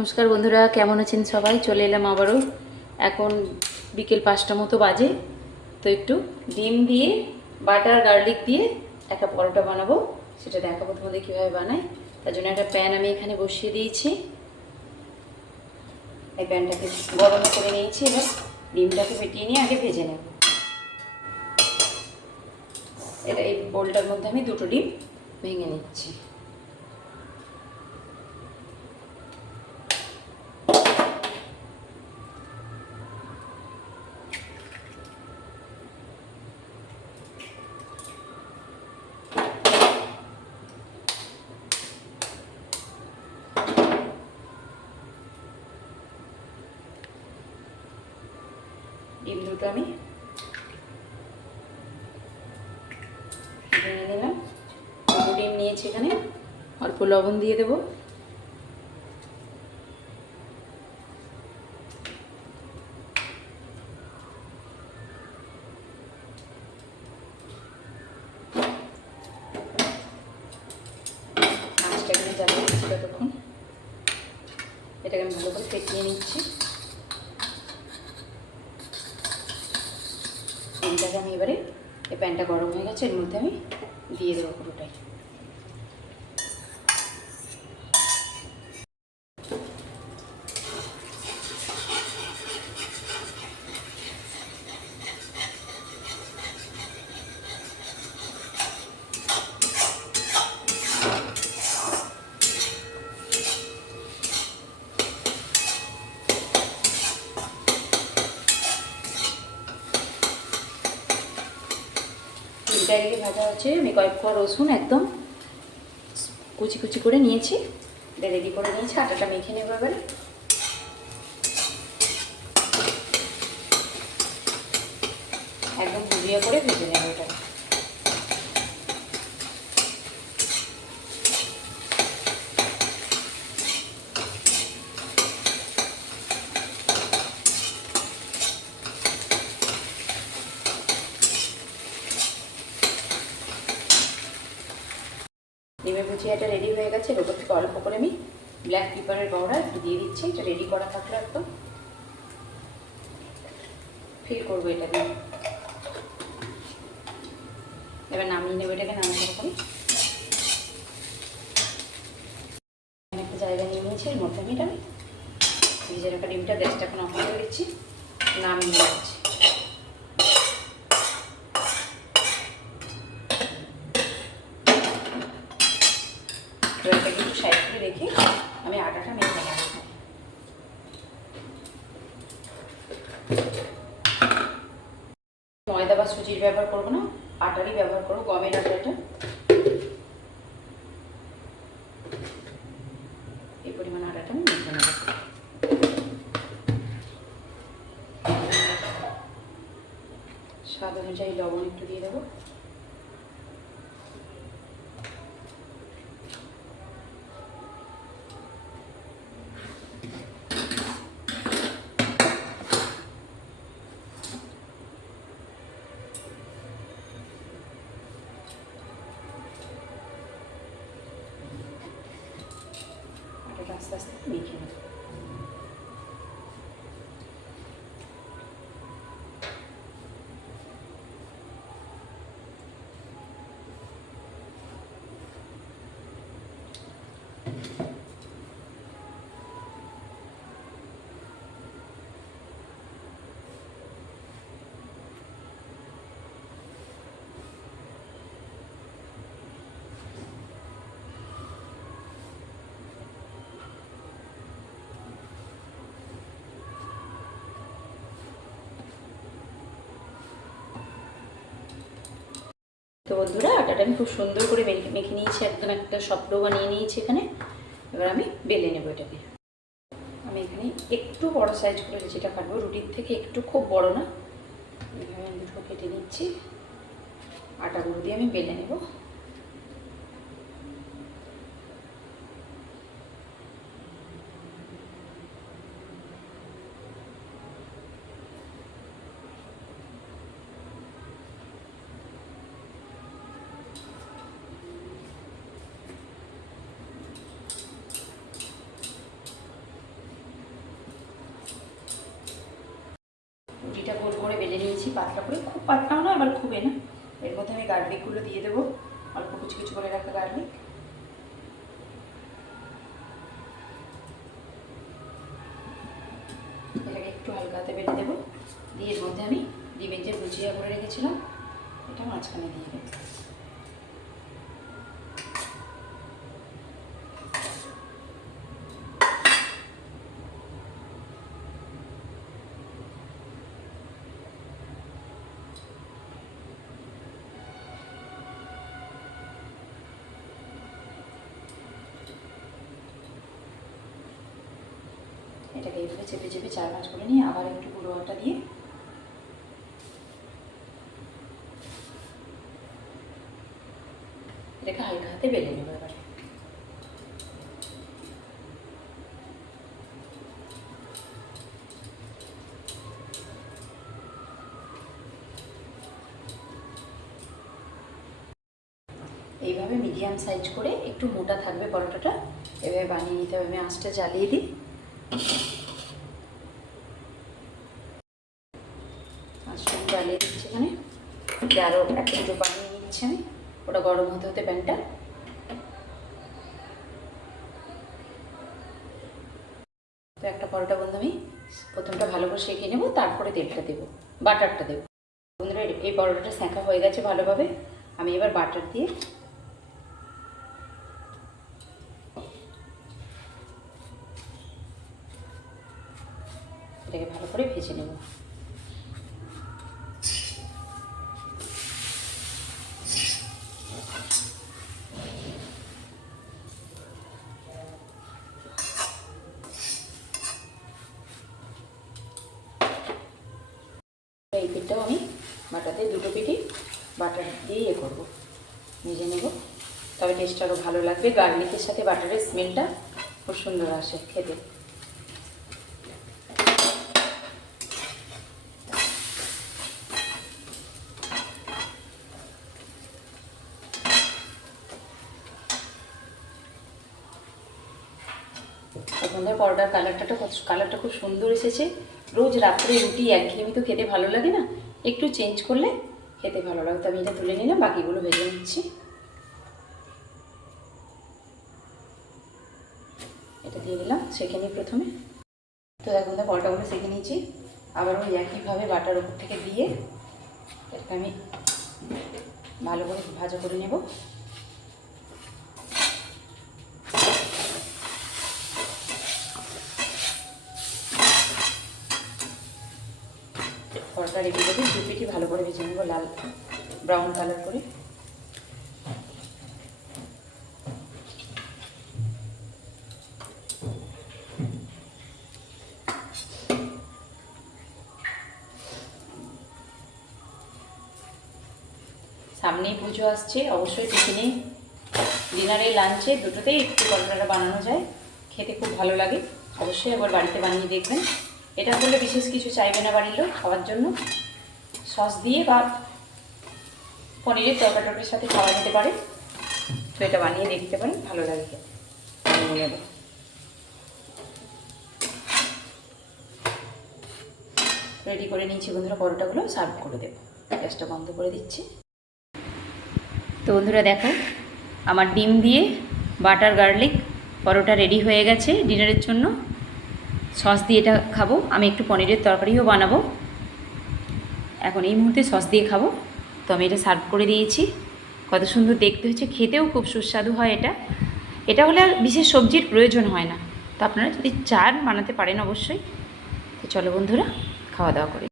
নমস্কার বন্ধুরা, কেমন আছেন সবাই? চলে এলাম আবারও। এখন বিকেল 5টা মতো বাজে। তো একটু ডিম দিয়ে বাটার গার্লিক দিয়ে একটা পরোটা বানাবো, সেটা দেখাবো তোমাদের কীভাবে বানাই। তার জন্য একটা প্যান আমি এখানে বসিয়ে দিয়েছি। এই প্যানটাকে গরম করে নিয়েছি। এবার ডিমটাকে ফেটিয়ে নিয়ে আগে ভেজে নেব। এটা এই বোলটার মধ্যে আমি 2টো ডিম ভেঙে নিচ্ছি। ডিম দুটো আমি ভেঙে নিলাম। 2টো ডিম নিয়েছি, এখানে অল্প লবণ দিয়ে দেবো। মাছটা এখানে জ্বালিয়ে দিচ্ছি ততক্ষণ। এটাকে আমি ভালো করে ফেটিয়ে নিচ্ছি। ডিমটাকে আমি এবারে এই প্যানটা গরম হয়ে গেছে, এর মধ্যে আমি দিয়ে দেবো পুরোটাই। ডিমটা এদিকে ভাজা হচ্ছে। আমি কয়েক কোয়া রসুন একদম কুচি কুচি করে নিয়েছি, এটা রেডি করে নিয়েছি। আটাটা মেখে নেবো এবারে। একদম ভুজিয়া করে ভেজে নেবো এটা। ডিমের ভুজিয়াটা রেডি হয়ে গেছে। এর ওপর থেকে অল্প করে আমি ব্ল্যাক পেপারের পাউডার একটু দিয়ে দিচ্ছি। এটা রেডি করা থাকলে একদম ফিল করবো এটা দিয়ে। এবার নামিয়ে নেবো এটাকে। নামানোর পরে একটা জায়গা নিয়ে নিয়েছি, এর মধ্যে আমি এটা ভিজে রাখা ডিমটা গ্যাসটা এখন অফ করে দিচ্ছি, নামিয়ে নিচ্ছি। এটাকে একটু সাইড করে রেখে আমি আটাটা মেখে নেব। ময়দা বা সুজির ব্যবহার করবো না, আটারই ব্যবহার করবো, গমের আটাটা। এই পরিমাণ আটাটা আমি মেখে নেব। স্বাদ অনুযায়ী লবণ একটু দিয়ে দেবো। আটাটা আস্তে আস্তে মেখে নেব। তো বন্ধুরা, আটাটা আমি খুব সুন্দর করে মেখে নিয়েছি, একদম একটা সফট ডো বানিয়ে নিয়েছি এখানে। এবার আমি বেলে নেবো এটাকে। আমি এখানে একটু বড় সাইজ করে যেটা কাটবো, রুটির থেকে একটু, খুব বড় না। এইভাবে আমি দুটো কেটে নিচ্ছি। আটাগুলো দিয়ে আমি বেলে নেব। দিয়েছি পাতলা করে, খুব পাতলাও না আবার খুব না। এর মধ্যে আমি গার্লিকগুলো দিয়ে দেবো, অল্প কুচি কুচি করে রাখা গার্লিক। এটাকে একটু হালকা হাতে বেটে দেবো, দিয়ে এর মধ্যে আমি ডিমের যে ভুজিয়া করে রেখেছিলাম এটা মাঝখানে দিয়ে দেবো। এটাকে এইভাবে চেপে চেপে 4-5 করে নিয়ে আবার একটু গুঁড়ো আটা দিয়ে এটাকে হালকা হাতে বেলে নেবো। এবার এইভাবে মিডিয়াম সাইজ করে একটু মোটা থাকবে পরোটাটা, এভাবে বানিয়ে নিতে হবে। আমি আঁচটা জ্বালিয়ে দিই। আঁচটা জ্বালিয়ে দিচ্ছি এখানে, আরও একটা দুটো বানিয়ে নিচ্ছি আমি। ওটা গরম হতে হতে প্যানটা তো একটা পরোটা বন্ধু আমি প্রথমটা ভালো করে সেঁকে নেবো, তারপরে তেলটা দেবো, বাটারটা দেবো। বন্ধুরা এই পরোটাটা সেঁকা হয়ে গেছে ভালোভাবে। আমি এবার বাটার দিয়ে এটাকে ভালো করে ভেজে নেব। এই পিঠটাও আমি বাটাতে দুটো পিঠই বাটার দিয়ে করবো, ভেজে নেব। তবে টেস্ট আরও ভালো লাগবে, গার্লিকের সাথে বাটারের স্মেলটা খুব সুন্দর আসে খেতে। আপনাদের পরোটার কালারটা খুব সুন্দর এসেছে। রোজ রাত্রে রুটি একঘেয়েমি তো খেতে ভালো লাগে না, একটু চেঞ্জ করলে খেতে ভালো লাগে। তো আমি এটা তুলে নিলাম, বাকিগুলো ভেজে নিচ্ছি। এটা দিয়ে দিলাম, সেঁকে নিই প্রথমে। তো এখন তো পরোটাগুলো সেঁকে নিয়েছি, আবার ওই একইভাবে বাটার উপর থেকে দিয়ে এটাকে আমি ভালো করে ভাজা করে নেব। পরোটা রেডি করে দু পিঠি ভালো করে ভেজে নেব, লাল ব্রাউন কালার করে। সামনেই পুজো আসছে, অবশ্যই টিফিনে, ডিনারে, লাঞ্চে দুটোতেই একটু পরোটাটা বানানো যায়, খেতে খুব ভালো লাগে। অবশ্যই আবার বাড়িতে বানিয়ে দেখবেন। এটা করলে বিশেষ কিছু চাইবে না বাড়ির লোক খাওয়ার জন্য, সস দিয়ে বা পনিরের তরকারির সাথে খাওয়া যেতে পারে। তো এটা বানিয়ে দেখতে পারেন, ভালো লাগে খেতে। বানিয়ে নেব। রেডি করে নিয়েছি বন্ধুরা, পরোটাগুলো সার্ভ করে দেবো। গ্যাসটা বন্ধ করে দিচ্ছি। তো বন্ধুরা দেখো, আমার ডিম দিয়ে বাটার গার্লিক পরোটা রেডি হয়ে গেছে ডিনারের জন্য। সস দিয়ে এটা খাবো, আমি একটু পনিরের তরকারিও বানাবো, এখন এই মুহূর্তে সস দিয়ে খাবো। তো আমি এটা সার্ভ করে দিয়েছি। কত সুন্দর দেখতে হয়েছে, খেতেও খুব সুস্বাদু হয়। এটা হলে আর বিশেষ সবজির প্রয়োজন হয় না। তো আপনারা যদি চান বানাতে পারেন অবশ্যই। তো চলো বন্ধুরা, খাওয়া দাওয়া করি।